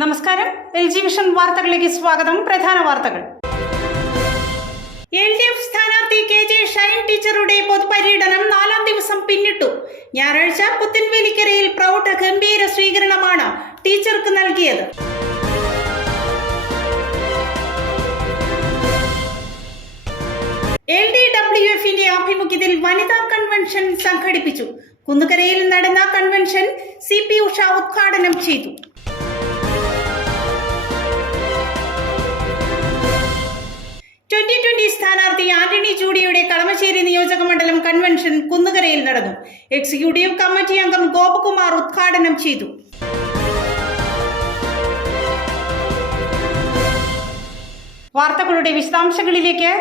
നമസ്കാരം. LG vision വാർത്തകളിലേക്ക് സ്വാഗതം. പ്രധാന വാർത്തകൾ. LDF സ്ഥാനാർത്ഥി KJ ഷൈൻ ടീച്ചറുടെ പൊതുപര്യടനം 4ാം ദിവസം പിന്നിട്ടു. ഞായറാഴ്ച പുത്തൻവേലിക്കരയിൽ പ്രൗഢ ഗംഭീര സ്വീകരണമാണ് ടീച്ചർക്ക് നൽകിയത്. LDWFന്റെ ആഭിമുഖ്യത്തിൽ വനിതാ കൺവെൻഷൻ സംഘടിപ്പിച്ചു. കുന്നുകരയിൽ നടന്ന കൺവെൻഷൻ CP ഉഷ ഉദ്ഘാടനം ചെയ്തു. സ്ഥാനാർത്ഥി ആന്റണി ജൂഡിയുടെ കളമശ്ശേരി നിയോജക മണ്ഡലം കൺവെൻഷൻ കുന്നുകരയിൽ നടന്നു. എക്സിക്യൂട്ടീവ് കമ്മിറ്റി അംഗം ഗോപകുമാർ ഉദ്ഘാടനം ചെയ്തു. വാർത്തകളുടെ വിശദാംശങ്ങളിലേക്ക്.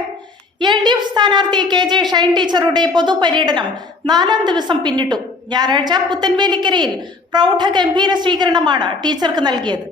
LDF സ്ഥാനാർത്ഥി KJ ഷൈൻ ടീച്ചറുടെ പൊതുപര്യടനം 4ാം ദിവസം പിന്നിട്ടു. ഞായറാഴ്ച പുത്തൻവേലിക്കരയിൽ പ്രൗഢ ഗംഭീര സ്വീകരണമാണ് ടീച്ചർക്ക് നൽകിയത്.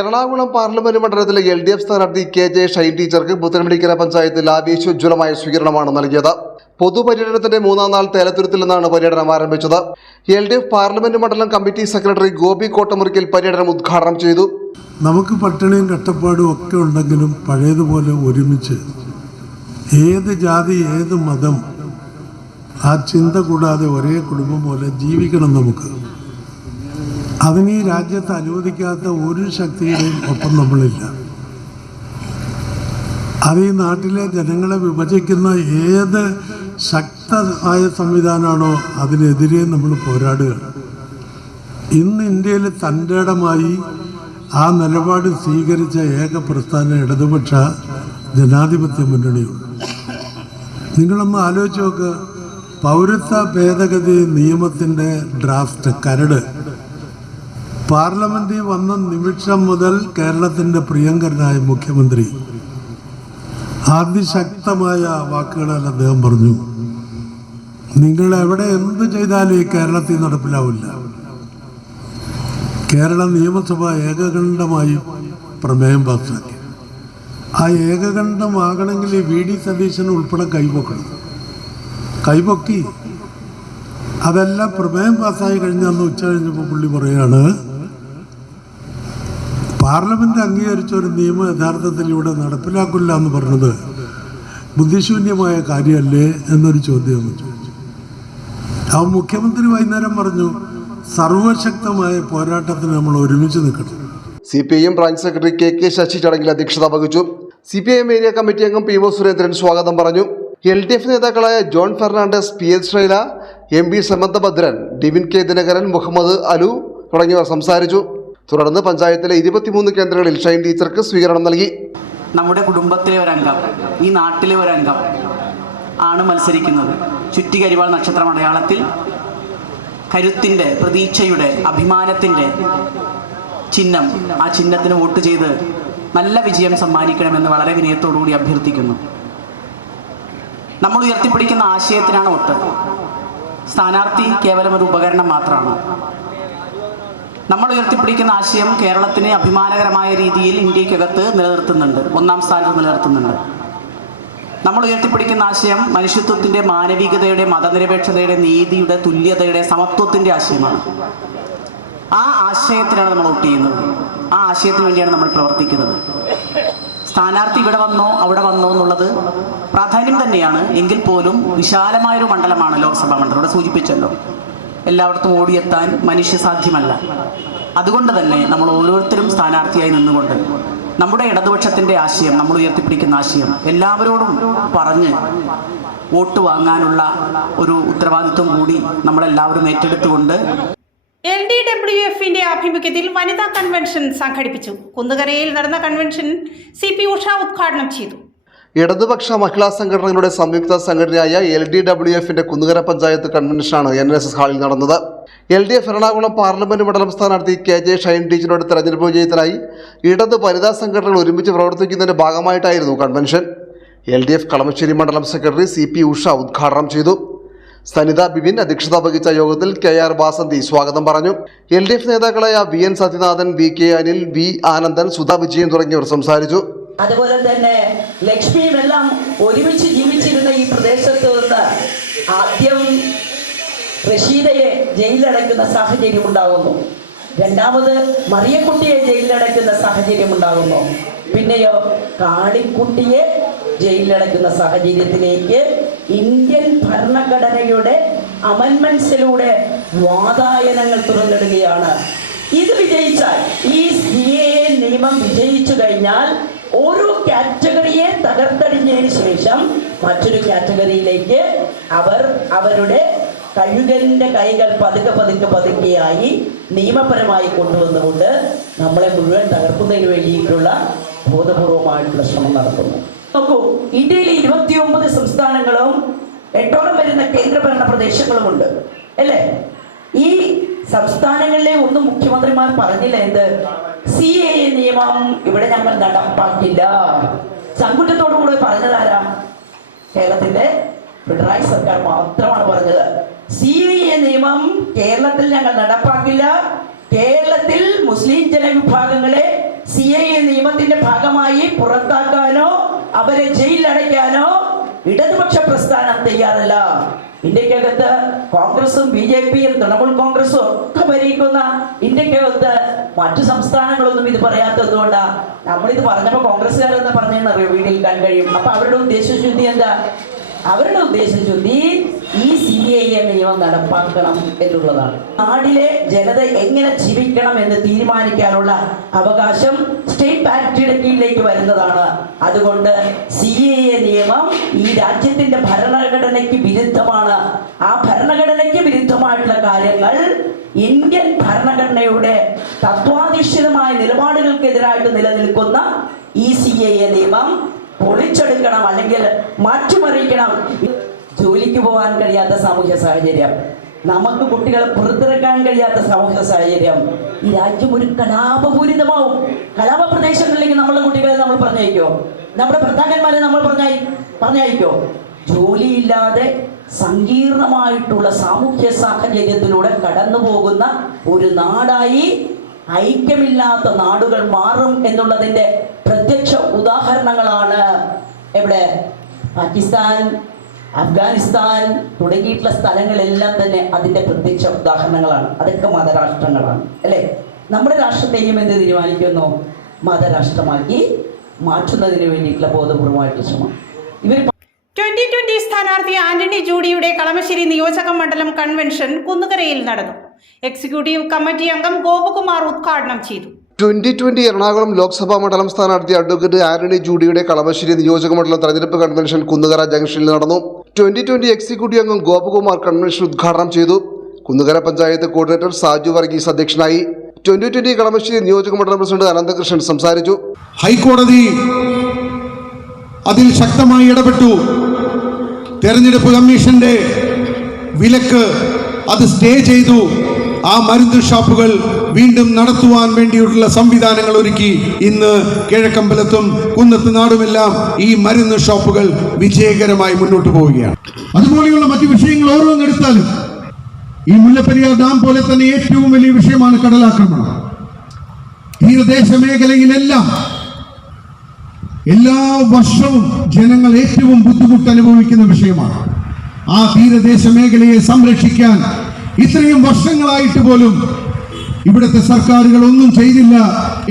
എറണാകുളം പാർലമെന്റ് മണ്ഡലത്തിലെ LDF സ്ഥാനാർത്ഥി KJ ഷൈൻ ടീച്ചർക്ക് പുത്തൻവേലിക്കര പഞ്ചായത്തിൽ ആവേശോജ്വലമായ സ്വീകരണമാണ് നൽകിയത്. പൊതുപര്യടനത്തിന്റെ 3ാം നാൾ തേലത്തുരുത്തിൽ നിന്നാണ് പര്യടനം ആരംഭിച്ചത്. LDF പാർലമെന്റ് മണ്ഡലം കമ്മിറ്റി സെക്രട്ടറി ഗോപി കോട്ടമുറിക്കൽ പര്യടനം ഉദ്ഘാടനം ചെയ്തു. നമുക്ക് പട്ടിണിയും കഷ്ടപ്പാടും ഒക്കെ ഉണ്ടെങ്കിലും പഴയതുപോലെ ഒരുമിച്ച് ഏത് ജാതി ഏത് മതം ആ ചിന്ത കൂടാതെ ഒരേ കുടുംബം പോലെ ജീവിക്കണം. നമുക്ക് അതിന് ഈ രാജ്യത്ത് അനുവദിക്കാത്ത ഒരു ശക്തിയുടെയും ഒപ്പം നമ്മളില്ല. അത് ഈ നാട്ടിലെ ജനങ്ങളെ വിഭജിക്കുന്ന ഏത് ശക്തമായ സംവിധാനമാണോ അതിനെതിരെ നമ്മൾ പോരാടുകയാണ്. ഇന്ന് ഇന്ത്യയിൽ തൻ്റെ ഇടമായി ആ നിലപാട് സ്വീകരിച്ച ഏക പ്രസ്ഥാനം ഇടതുപക്ഷ ജനാധിപത്യ മുന്നണിയുണ്ട്. നിങ്ങളൊന്ന് ആലോചിച്ച് നോക്ക്. പൗരത്വ ഭേദഗതി നിയമത്തിൻ്റെ ഡ്രാഫ്റ്റ് കരട് പാർലമെന്റിൽ വന്ന നിമിഷം മുതൽ കേരളത്തിൻ്റെ പ്രിയങ്കരനായ മുഖ്യമന്ത്രി അതിശക്തമായ വാക്കുകളിൽ അദ്ദേഹം പറഞ്ഞു, നിങ്ങൾ എവിടെ എന്ത് ചെയ്താലും ഈ കേരളത്തിൽ നടപ്പിലാവില്ല. കേരള നിയമസഭ ഏകകണ്ഠമായി പ്രമേയം പാസ്സാക്കി. ആ ഏകകണ്ഠമാകണമെങ്കിൽ VD സതീശൻ ഉൾപ്പെടെ കൈപൊക്കി. അതെല്ലാം പ്രമേയം പാസ്സായി കഴിഞ്ഞാൽ ഉച്ച കഴിഞ്ഞപ്പോൾ പുള്ളി പറയുകയാണ്, പാർലമെന്റ് അംഗീകരിച്ച ഒരു നിയമം യഥാർത്ഥത്തിൽ ഇവിടെ നടപ്പിലാക്കില്ല എന്ന് പറഞ്ഞത് ബുദ്ധിശൂന്യമായ കാര്യമല്ലേ എന്നൊരു ചോദ്യം ചോദിച്ചു. ആ മുഖ്യമന്ത്രി വൈകുന്നേരം പറഞ്ഞു, സർവശക്തമായ പോരാട്ടത്തിന് നമ്മൾ ഒരുമിച്ച് നിൽക്കണം. CPIM branch secretary KK Sasi ചടങ്ങിൽ അധ്യക്ഷത വഹിച്ചു. CPIM ഏരിയ കമ്മിറ്റി അംഗം PO സുരേന്ദ്രൻ സ്വാഗതം പറഞ്ഞു. LDF നേതാക്കളായ John Fernandez, PS Shaila, MB Samanthabhadran, Divin K Dinakaran, Muhammad Alu തുടങ്ങിയവർ സംസാരിച്ചു. തുടർന്ന് പഞ്ചായത്തിലെ 23 കേന്ദ്രങ്ങളിൽ ഷൈൻ ടീച്ചർക്ക് സ്വീകരണം നൽകി. നമ്മുടെ കുടുംബത്തിലെ ഒരംഗം, ഈ നാട്ടിലെ ഒരംഗം ആണ് മത്സരിക്കുന്നത്. ചുറ്റികരിവാൾ നക്ഷത്ര അടയാളത്തിൽ കരുത്തിൻ്റെ, പ്രതീക്ഷയുടെ, അഭിമാനത്തിൻ്റെ ചിഹ്നം, ആ ചിഹ്നത്തിന് വോട്ട് ചെയ്ത് നല്ല വിജയം സമ്മാനിക്കണമെന്ന് വളരെ വിനയത്തോടുകൂടി അഭ്യർത്ഥിക്കുന്നു. നമ്മൾ ഉയർത്തിപ്പിടിക്കുന്ന ആശയത്തിനാണ് വോട്ട്. സ്ഥാനാർത്ഥി കേവലം ഒരു ഉപകരണം മാത്രമാണ്. നമ്മൾ ഉയർത്തിപ്പിടിക്കുന്ന ആശയം കേരളത്തിനെ അഭിമാനകരമായ രീതിയിൽ ഇന്ത്യക്കകത്ത് നിലനിർത്തുന്നുണ്ട്, 1ാം സ്ഥാനത്ത് നിലനിർത്തുന്നുണ്ട്. നമ്മൾ ഉയർത്തിപ്പിടിക്കുന്ന ആശയം മനുഷ്യത്വത്തിൻ്റെ, മാനവികതയുടെ, മതനിരപേക്ഷതയുടെ, നീതിയുടെ, തുല്യതയുടെ, സമത്വത്തിൻ്റെ ആശയമാണ്. ആ ആശയത്തിനാണ് നമ്മൾ വോട്ട് ചെയ്യുന്നത്. ആ ആശയത്തിന് വേണ്ടിയാണ് നമ്മൾ പ്രവർത്തിക്കുന്നത്. സ്ഥാനാർത്ഥി ഇവിടെ വന്നോ അവിടെ വന്നോ എന്നുള്ളത് പ്രാധാന്യം തന്നെയാണ്. എങ്കിൽ പോലും വിശാലമായൊരു മണ്ഡലമാണ് ലോക്സഭാ മണ്ഡലം. ഇവിടെ സൂചിപ്പിച്ചല്ലോ, എല്ലായിടത്തും ഓടിയെത്താൻ മനുഷ്യ സാധ്യമല്ല. അതുകൊണ്ട് തന്നെ നമ്മൾ ഓരോരുത്തരും സ്ഥാനാർത്ഥിയായി നിന്നുകൊണ്ട് നമ്മുടെ ഇടതുപക്ഷത്തിൻ്റെ ആശയം, നമ്മൾ ഉയർത്തിപ്പിടിക്കുന്ന ആശയം എല്ലാവരോടും പറഞ്ഞ് വോട്ട് വാങ്ങാനുള്ള ഒരു ഉത്തരവാദിത്വം കൂടി നമ്മളെല്ലാവരും ഏറ്റെടുത്തുകൊണ്ട് LDWFിന്റെ ആഭിമുഖ്യത്തിൽ വനിതാ കൺവെൻഷൻ സംഘടിപ്പിച്ചു. കുന്നുകരയിൽ നടന്ന കൺവെൻഷൻ CP ഉഷ ഉദ്ഘാടനം ചെയ്തു. ഇടതുപക്ഷ മഹിളാ സംഘടനകളുടെ സംയുക്ത സംഘടനയായ LDWFിന്റെ കുന്നുകര പഞ്ചായത്ത് കൺവെൻഷനാണ് NSS ഹാളിൽ നടന്നത്. LDF എറണാകുളം പാർലമെന്റ് മണ്ഡലം സ്ഥാനാർത്ഥി KJ ഷൈൻ ടീച്ചറുടെ തെരഞ്ഞെടുപ്പ് വിജയത്തിനായി ഇടത് വനിതാ സംഘടനകൾ ഒരുമിച്ച് പ്രവർത്തിക്കുന്നതിന്റെ ഭാഗമായിട്ടായിരുന്നു കൺവെൻഷൻ. LDF കളമശ്ശേരി മണ്ഡലം സെക്രട്ടറി CP ഉഷ ഉദ്ഘാടനം ചെയ്തു. സനിത ബിബിൻ അധ്യക്ഷത വഹിച്ച യോഗത്തിൽ KR വാസന്തി സ്വാഗതം പറഞ്ഞു. LDF നേതാക്കളായ VN Sathyanathan, VK Anil, V Anandan, Sudha Vijayan തുടങ്ങിയവർ സംസാരിച്ചു. അതുപോലെ തന്നെ ലക്ഷ്മിയും എല്ലാം ഒരുമിച്ച് ജീവിച്ചിരുന്ന ഈ പ്രദേശത്ത് നിന്ന് ആദ്യം റഷീദയെ ജയിലിലടയ്ക്കുന്ന സാഹചര്യം ഉണ്ടാകുന്നു. രണ്ടാമത് മറിയക്കുട്ടിയെ ജയിലിലടയ്ക്കുന്ന സാഹചര്യം ഉണ്ടാകുന്നു. പിന്നെയോ കാളിക്കുട്ടിയെ ജയിലിലടയ്ക്കുന്ന സാഹചര്യത്തിലേക്ക് ഇന്ത്യൻ ഭരണഘടനയുടെ അമെൻമെന്റ്സിലൂടെ വാതായനങ്ങൾ തുറന്നിടുകയാണ്. ഇത് വിജയിച്ചാൽ, ഈ CAA നിയമം വിജയിച്ചു കഴിഞ്ഞാൽ ഓരോ കാറ്റഗറിയെ തകർത്തടിഞ്ഞതിന് ശേഷം മറ്റൊരു കാറ്റഗറിയിലേക്ക് അവർ അവരുടെ കഴുകലിന്റെ കൈകൾ പതുക്കെയായി നിയമപരമായി കൊണ്ടുവന്നുകൊണ്ട് നമ്മളെ മുഴുവൻ തകർക്കുന്നതിന് വേണ്ടിയിട്ടുള്ള ബോധപൂർവമായിട്ടുള്ള ശ്രമം നടത്തുന്നു. നോക്കൂ, ഇന്ത്യയിലെ 29 സംസ്ഥാനങ്ങളും 8ഓളം വരുന്ന കേന്ദ്രഭരണ പ്രദേശങ്ങളുമുണ്ട് അല്ലേ? ഈ സംസ്ഥാനങ്ങളിലെ ഒന്നും മുഖ്യമന്ത്രിമാർ പറഞ്ഞില്ല എന്ത്? CAA നിയമം ഇവിടെ ഞങ്ങൾ നടപ്പാക്കില്ല. ചങ്കുറ്റത്തോടു കൂടെ പറഞ്ഞതാരാ? കേരളത്തിന്റെ പിണറായി സർക്കാർ മാത്രമാണ് പറഞ്ഞത്. CAA നിയമം കേരളത്തിൽ ഞങ്ങൾ നടപ്പാക്കില്ല. കേരളത്തിൽ മുസ്ലിം ജനവിഭാഗങ്ങളെ CAA നിയമത്തിന്റെ ഭാഗമായി പുറത്താക്കാനോ അവരെ ജയിലിലടയ്ക്കാനോ ഇടതുപക്ഷ പ്രസ്ഥാനം തയ്യാറല്ല. ഇന്ത്യക്കകത്ത് കോൺഗ്രസും BJPയും തൃണമൂൽ കോൺഗ്രസും ഒക്കെ ഭരിക്കുന്ന ഇന്ത്യക്കകത്ത് മറ്റു സംസ്ഥാനങ്ങളൊന്നും ഇത് പറയാത്തത് കൊണ്ടാ നമ്മളിത് പറഞ്ഞപ്പോൾ കോൺഗ്രസ്സുകാരെന്ന് പറഞ്ഞെന്നറിയോ വീട്ടിൽ കഴിയും. അപ്പൊ അവരുടെ ഉദ്ദേശശുദ്ധി എന്താ? അവരുടെ ഉദ്ദേശശുദ്ധി ഈ CAA നിയമം നടപ്പാക്കണം എന്നുള്ളതാണ്. നാടിലെ ജനത എങ്ങനെ ജീവിക്കണം എന്ന് തീരുമാനിക്കാനുള്ള അവകാശം സ്റ്റേറ്റ് പാരിറ്റിയുടെ കീഴിലേക്ക് വരുന്നതാണ്. അതുകൊണ്ട് CAA നിയമം ഈ രാജ്യത്തിന്റെ ഭരണഘടനയ്ക്ക് വിരുദ്ധമാണ്. ആ ഭരണഘടനയ്ക്ക് വിരുദ്ധമായിട്ടുള്ള കാര്യങ്ങൾ ഇന്ത്യൻ ഭരണഘടനയുടെ തത്വാധിഷ്ഠിതമായ നിലപാടുകൾക്കെതിരായിട്ട് നിലനിൽക്കുന്ന ഈ CAA നിയമം പൊളിച്ചെടുക്കണം, അല്ലെങ്കിൽ മാറ്റിമറിക്കണം. ജോലിക്ക് പോകാൻ കഴിയാത്ത സാമൂഹ്യ സാഹചര്യം, നമുക്ക് കുട്ടികളെ പുറത്തിറക്കാൻ കഴിയാത്ത സാമൂഹ്യ സാഹചര്യം, ഈ രാജ്യം ഒരു കലാപപൂരിതമാവും. കലാപ പ്രദേശങ്ങളിലേക്ക് നമ്മളെ കുട്ടികളെ നമ്മൾ പറഞ്ഞയക്കോ? നമ്മുടെ ഭർത്താക്കന്മാരെ നമ്മൾ പറഞ്ഞയക്കോ? ജോലിയില്ലാതെ സങ്കീർണമായിട്ടുള്ള സാമൂഹ്യ സാഹചര്യത്തിലൂടെ കടന്നു പോകുന്ന ഒരു നാടായി ഐക്യമില്ലാത്ത നാടുകൾ മാറും എന്നുള്ളതിന്റെ പ്രത്യക്ഷ ഉദാഹരണങ്ങളാണ് എവിടെ? പാകിസ്ഥാൻ, അഫ്ഗാനിസ്ഥാൻ തുടങ്ങിയിട്ടുള്ള സ്ഥലങ്ങളെല്ലാം തന്നെ അതിന്റെ പ്രത്യക്ഷ ഉദാഹരണങ്ങളാണ്. അതൊക്കെ മതരാഷ്ട്രങ്ങളാണ് അല്ലേ? നമ്മുടെ രാഷ്ട്രത്തെയും എന്ത് തീരുമാനിക്കുന്നു? മതരാഷ്ട്രമാക്കി മാറ്റുന്നതിന് വേണ്ടിയിട്ടുള്ള ബോധപൂർവമായിട്ടുള്ള ശ്രമം. ഇവർ 2020 സ്ഥാനാർത്ഥി ആന്റണി ജൂഡിയുടെ കളമശ്ശേരി നിയോജക മണ്ഡലം കൺവെൻഷൻ കുന്നുകരയിൽ നടന്നു. എക്സിക്യൂട്ടീവ് കമ്മിറ്റി അംഗം ഗോപകുമാർ ഉദ്ഘാടനം ചെയ്തു. 2020 എറണാകുളം ലോക്സഭാ മണ്ഡലം സ്ഥാനാർത്ഥി അഡ്വക്കേറ്റ് ആന്റണി ജൂഡിയുടെ കളമശ്ശേരി നിയോജക മണ്ഡലം തെരഞ്ഞെടുപ്പ് കൺവെൻഷൻ കുന്നുകര ജംഗ്ഷനിൽ നടന്നു. 2020 എക്സിക്യൂട്ടീവ് അംഗം ഗോപകുമാർ കൺവെൻഷൻ ഉദ്ഘാടനം ചെയ്തു. കുന്നുകര പഞ്ചായത്ത് കോർഡിനേറ്റർ സാജു വർഗീസ് അധ്യക്ഷനായി. 2020 കളമശ്ശേരി നിയോജക മണ്ഡലം പ്രസിഡന്റ് അനന്തകൃഷ്ണൻ സംസാരിച്ചു. ഹൈക്കോടതി അതിൽ ശക്തമായി ഇടപെട്ടു. തെരഞ്ഞെടുപ്പ് കമ്മീഷന്റെ വിലക്ക് അത് സ്റ്റേ ചെയ്തു. ആ മരുന്ന് ഷോപ്പുകൾ വീണ്ടും നടത്തുവാൻ വേണ്ടിയിട്ടുള്ള സംവിധാനങ്ങൾ ഒരുക്കി. ഇന്ന് കിഴക്കമ്പലത്തും കുന്നത്തുനാടുമെല്ലാം ഈ മരുന്ന് ഷോപ്പുകൾ വിജയകരമായി മുന്നോട്ട് പോവുകയാണ്. അതുപോലെയുള്ള മറ്റു വിഷയങ്ങൾ ഓരോന്നെടുത്താലും ഈ മുല്ലപ്പെരിയാർ ഡാം പോലെ തന്നെ ഏറ്റവും വലിയ വിഷയമാണ് കടലാക്രമണം. തീരദേശ മേഖലയിലെല്ലാം എല്ലാ വർഷവും ജനങ്ങൾ ഏറ്റവും ബുദ്ധിമുട്ട് അനുഭവിക്കുന്ന വിഷയമാണ്. ആ തീരദേശ മേഖലയെ സംരക്ഷിക്കാൻ ഇത്രയും വർഷങ്ങളായിട്ട് പോലും ഇവിടുത്തെ സർക്കാരുകൾ ഒന്നും ചെയ്തില്ല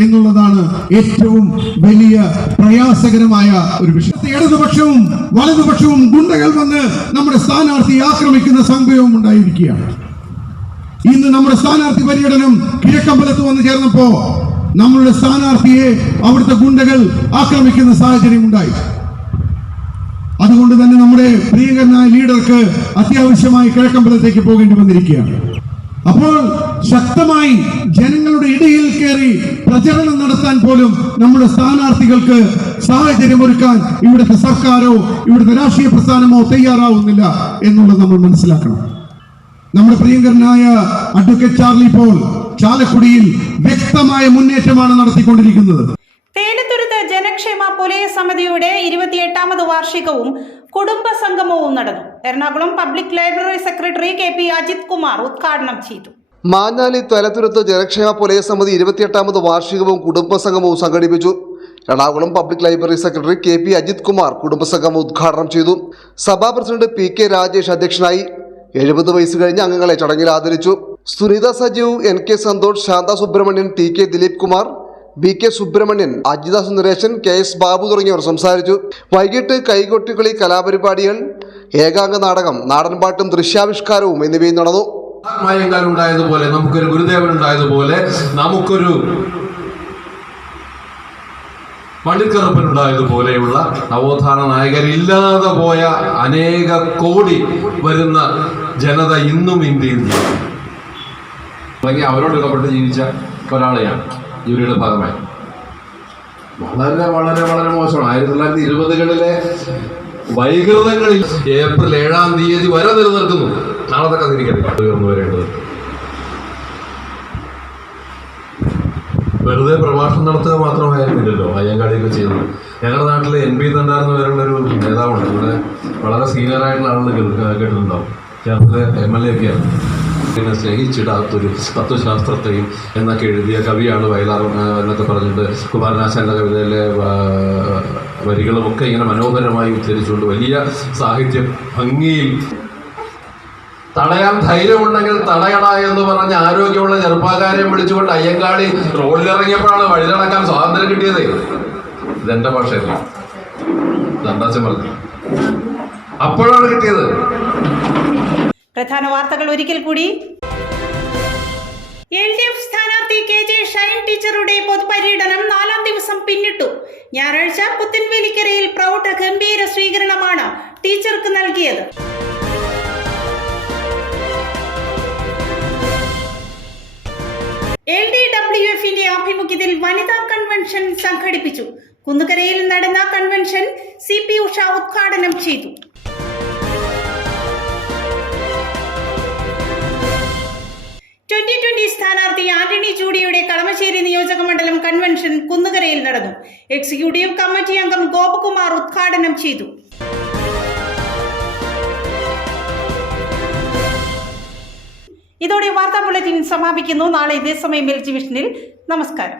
എന്നുള്ളതാണ് ഏറ്റവും വലിയ പ്രയാസകരമായ ഒരു വിഷയം. ഇടതുപക്ഷവും വലതുപക്ഷവും ഗുണ്ടകൾ വന്ന് നമ്മുടെ സ്ഥാനാർത്ഥിയെ ആക്രമിക്കുന്ന സംഭവം ഉണ്ടായിരിക്കുകയാണ്. ഇന്ന് നമ്മുടെ സ്ഥാനാർത്ഥി പര്യടനം കിഴക്കമ്പലത്ത് വന്നു ചേർന്നപ്പോ നമ്മളുടെ സ്ഥാനാർത്ഥിയെ അവിടുത്തെ ഗുണ്ടകൾ ആക്രമിക്കുന്ന സാഹചര്യം ഉണ്ടായി. അതുകൊണ്ട് തന്നെ നമ്മുടെ പ്രിയങ്കരനായ ലീഡർക്ക് അത്യാവശ്യമായി കിഴക്കമ്പലത്തേക്ക് പോകേണ്ടി വന്നിരിക്കുകയാണ്. അപ്പോൾ ശക്തമായി ജനങ്ങളുടെ ഇടയിൽ കയറി പ്രചരണം നടത്താൻ പോലും നമ്മുടെ സ്ഥാനാർത്ഥികൾക്ക് സാഹചര്യമൊരുക്കാൻ ഇവിടുത്തെ സർക്കാരോ ഇവിടുത്തെ രാഷ്ട്രീയ പ്രസ്ഥാനമോ തയ്യാറാവുന്നില്ല എന്നുള്ളത് നമ്മൾ മനസ്സിലാക്കണം. നമ്മുടെ പ്രിയങ്കരനായ അഡ്വക്കേറ്റ് ചാർലി പോൾ ചാലക്കുടിയിൽ വ്യക്തമായ മുന്നേറ്റമാണ് നടത്തിക്കൊണ്ടിരിക്കുന്നത്. തേലത്തുരുത്ത് ജനക്ഷേമ പുലയ സമിതിയുടെ 28ാമത് വാർഷികവും കുടുംബ സംഗമവും നടന്നു. Ernakulam public library secretary KP Ajith Kumar ഉദ്ഘാടനം ചെയ്തു. മാഞ്ഞാലി തലത്തുരുത്ത് ജനക്ഷേമ പുലയ സമിതി 28ാമത് വാർഷികവും കുടുംബസംഗമവും സംഘടിപ്പിച്ചു. Ernakulam public library secretary KP Ajith Kumar കുടുംബസംഗമം ഉദ്ഘാടനം ചെയ്തു. സഭാ പ്രസിഡന്റ് PK രാജേഷ് അധ്യക്ഷനായി. 70 വയസ്സ് കഴിഞ്ഞ അംഗങ്ങളെ ചടങ്ങിൽ ആദരിച്ചു. Sunitha Sajeev, NK Santhosh, Shantha Subramanian, TK Dileep Kumar, BK Subramanian, Ajitha Sundaresan, KS Babu തുടങ്ങിയവർ സംസാരിച്ചു. വൈകിട്ട് കൈകൊട്ടിക്കളി, കലാപരിപാടികൾ, ഏകാംഗ നാടകം, നാടൻപാട്ടും ദൃശ്യാവിഷ്കാരവും എന്നിവയും നടന്നു. ഉണ്ടായതുപോലെ നമുക്കൊരു ഗുരുദേവൻ ഉണ്ടായതുപോലെ നമുക്കൊരു പണ്ഡിറ്റ് ഉണ്ടായതുപോലെയുള്ള നവോത്ഥാന നായകരില്ലാതെ പോയ അനേക കോടി വരുന്ന ജനത ഇന്നും ഇന്ത്യയിൽ അല്ലെങ്കിൽ അവരോട് ഇടപെട്ട് ജീവിച്ച ഒരാളെയാണ് ഇവരുടെ ഭാഗമായി. വളരെ വളരെ വളരെ മോശമാണ്. 1920കളിലെ വൈകൃതങ്ങളിൽ ഏപ്രിൽ 7-ാം തീയതി വരെ നിലനിർത്തുന്നു. നാളത്തെ കഥ എനിക്കറിയാം. ഉയർന്നു വരേണ്ടത് വെറുതെ പ്രഭാഷണം നടത്തുക മാത്രമായിരുന്നില്ലല്ലോ അയ്യങ്കാളിയൊക്കെ ചെയ്തത്. ഞങ്ങളുടെ നാട്ടിലെ NP തണ്ടാർന്ന് വരുന്നൊരു നേതാവുണ്ട്. ഇവിടെ വളരെ സീനിയറായിട്ടുള്ള ആളുകൾ കേട്ടിട്ടുണ്ടാവും. കേരളത്തിലെ MLA ഒക്കെയാണ്. പിന്നെ സ്നേഹിച്ചിടാത്തൊരു തത്വശാസ്ത്രത്തെയും എന്നൊക്കെ എഴുതിയ കവിയാണ് വയലാർ എന്നൊക്കെ പറഞ്ഞിട്ട് കുമാരനാശാന്റെ കവിതയിലെ വരികളുമൊക്കെ ഇങ്ങനെ മനോഹരമായി ഉച്ചരിച്ചുകൊണ്ട് വലിയ സാഹിത്യ ഭംഗിയിൽ തടയാൻ ധൈര്യമുണ്ടെങ്കിൽ തടയണ എന്ന് പറഞ്ഞ് ആരോഗ്യമുള്ള ചെറുപ്പക്കാരെ വിളിച്ചുകൊണ്ട് അയ്യങ്കാളി റോഡിലിറങ്ങിയപ്പോഴാണ് വഴി നടക്കാൻ സ്വാതന്ത്ര്യം കിട്ടിയത്. ഇതെന്റെ ഭാഷയല്ല, ദണ്ടാച്ചൻ പറഞ്ഞു, അപ്പോഴാണ് കിട്ടിയത്. പ്രധാന വാർത്തകൾ ഒരിക്കൽ കൂടി. LDF സ്ഥാനാർത്ഥി KJ ഷൈൻ ടീച്ചറുടെ പൊതുപര്യടനം 4ാം ദിവസം പിന്നിട്ടു. ഞായറാഴ്ച പുത്തൻവേലിക്കരയിൽ പ്രൗഢ ഗംഭീര സ്വീകരണമാണ് ടീച്ചർക്ക് നൽകിയത്. LDWFന്റെ ആഭിമുഖ്യത്തിൽ വനിതാ കൺവെൻഷൻ സംഘടിപ്പിച്ചു. കുന്നുകരയിൽ നടന്ന കൺവെൻഷൻ CP ഉഷ ഉദ്ഘാടനം ചെയ്തു. സ്ഥാനാർത്ഥി ആന്റണി ജൂഡിയുടെ കളമശ്ശേരി നിയോജക മണ്ഡലം കൺവെൻഷൻ കുന്നുകരയിൽ നടന്നു. എക്സിക്യൂട്ടീവ് കമ്മിറ്റി അംഗം ഗോപകുമാർ ഉദ്ഘാടനം ചെയ്തു. ഇതോടെ വാർത്താ ബുള്ളറ്റിൻ സമാപിക്കുന്നു. നാളെ ഇതേ സമയം LG വിഷനിൽ. നമസ്കാരം.